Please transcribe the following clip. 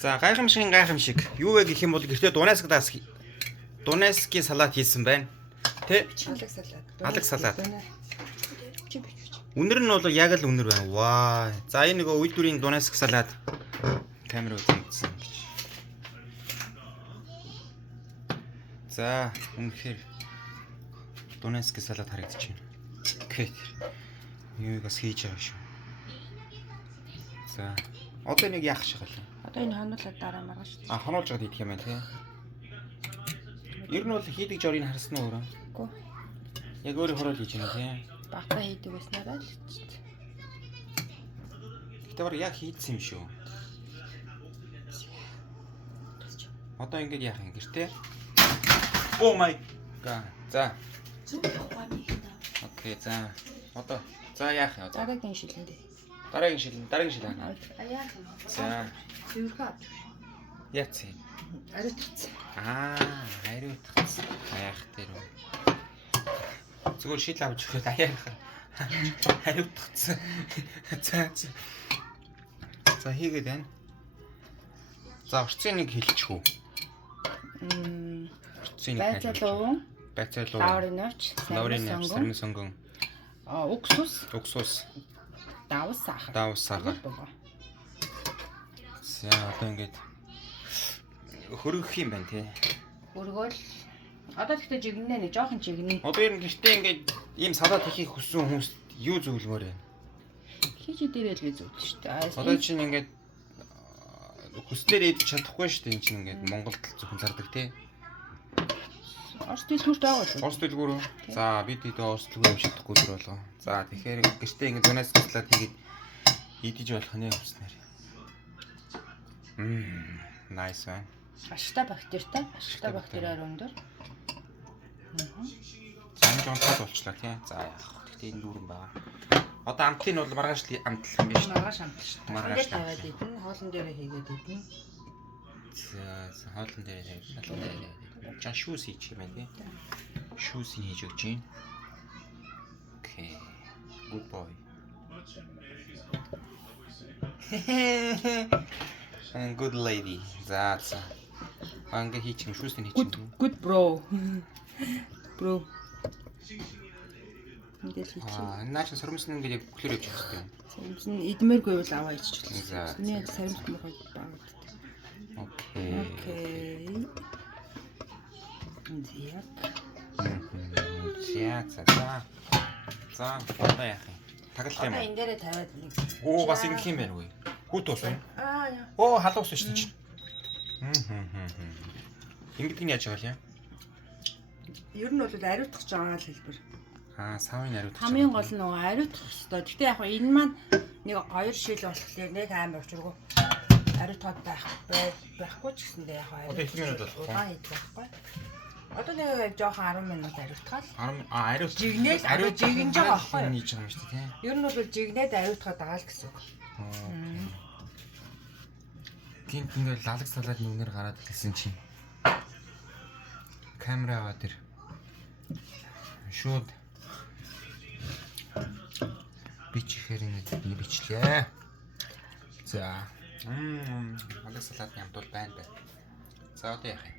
За гайхамшиг юу вэ гэх юм бол гэртээ дунайскийн салат хийсэн байна. Тэ? Алаг салат. Үнэр нь бол яг л үнэр байна. Ваа. За энэ нөгөө үйлдвэрийн дунайск салат камер үзсэн гэж. За үнэхээр дунайск салат харагдаж байна. Гэт. Юу бас хийж байгаа шүү. За одоо нэг яах шиг байна. Одоо энэ хонуулаад дараа маргааш. Хонуулж гад идэх юм байна тий. Ер нь бол хийдэг жорыг харсан уу өөрөө? Үгүй. Яг өөрөө хороол хийж байна тий. Багтаа хийдэг байснараа л ч. Гэтэ баг яг хийдсэн юм шүү. Одоо ингэж яах юм гэртээ? Oh my god. За. Окей, за. Одоо за яах юм одоо? Дараагийн шилэндээ. Дараагийн шил. Яах юм? За. Тэрхүү. Яц юм. Ариутгацсан. Ариутгацсан. Яах тэр үү? Зүгээр шил авч өгөхөд аяах. Ариутгацсан. За хийгээд байна. За урцын нэг хэлчихв. Урцын нэг Байцаалуу. Лаурин навч. Сармын сонгон. Уксус. Давс сахар. За одоо ингэж хөргөх юм байна тий. Хөргөөл. Одоо тэгтээ жигнэ нэг жоохон жигнэ. Одоо ер нь гэртээ ингэж ийм салат хийхийг хүссэн хүмүүс юу зөвлөмөр вэ? Хийж идэрэл гэж зөвлөж шүү дээ. Одоо чинь ингэж хүслээр идэж чадахгүй шүү дээ. Энэ чинь ингэж Монголд зөвхөн зардаг тий. Орос дэлгүүрт байгаа шүү. Орос дэлгүүр үү? За бид орос дэлгүүр юм шатахгүй дөр болоо. За тэгэхээр гэртээ ингэ дунайс салат хийгээд идэж болох нэ хүснээр. Nice байна. Ашигтай бактериар өндөр. За энэ жонтол болчлаа тий. За яах вэ? Тэгтээ энэ дүүрэн байгаа. Одоо амтын бол маргааш амтлах юм байна шүү. Маргааш амтлах шүү. Маргааш тавиад идэн, хоолн дээрээ хийгээд идэн. За хоолн дээрээ хийгээд. Чан шүүс хийж юм байна тий. Шүүс хийж өгч юм. Окей. Good boy. And good lady. За. Анга хийчих юм шүүс нь хийчих юм. Good bro. Bro. Наач сармсан ингээд яг бүхлээр явж байгаа юм. Сармсан идмээргүй бол аваа иччихлээ. За. Миний сармсан мохоо баагаад. Окей. За. Одоо яах юм? Таглах юм уу? Энэ дээрээ тавиад нэг. Оо бас ингэх юм байна уу? Хүүт ус уу? Яа. Оо халуус шүү дээ. Ингэдэг нь яаж байгаа юм? Ер нь бол ариутгах жагаа л хэлбэр. Савын ариутгах. Хамгийн гол нь нөгөө ариутгах хэрэгтэй. Гэтэ яг энэ маань нэг 2 шил болохоор нэг амар учиргүй. Ариутгаад байхгүй ч гэсэндээ яг одоо их минут болох. Удаан хийх байхгүй. Одоо нэг жоохон 10 минут ариутгаад. Ариут. Жигнээс жигнэж байгаа байхгүй юу? Хийж байгаа юм шүү дээ. Ер нь бол жигнээд ариутгаад байгаа л гэсэн үг. Гинт ингээл лалаг салаад нүнээр гараад хэлсэн чинь. Камера аваа тэр. Шууд бичихээр ингэ бичлээ. За. Лалаг салаад ямдвал байна. За одоо яах юм?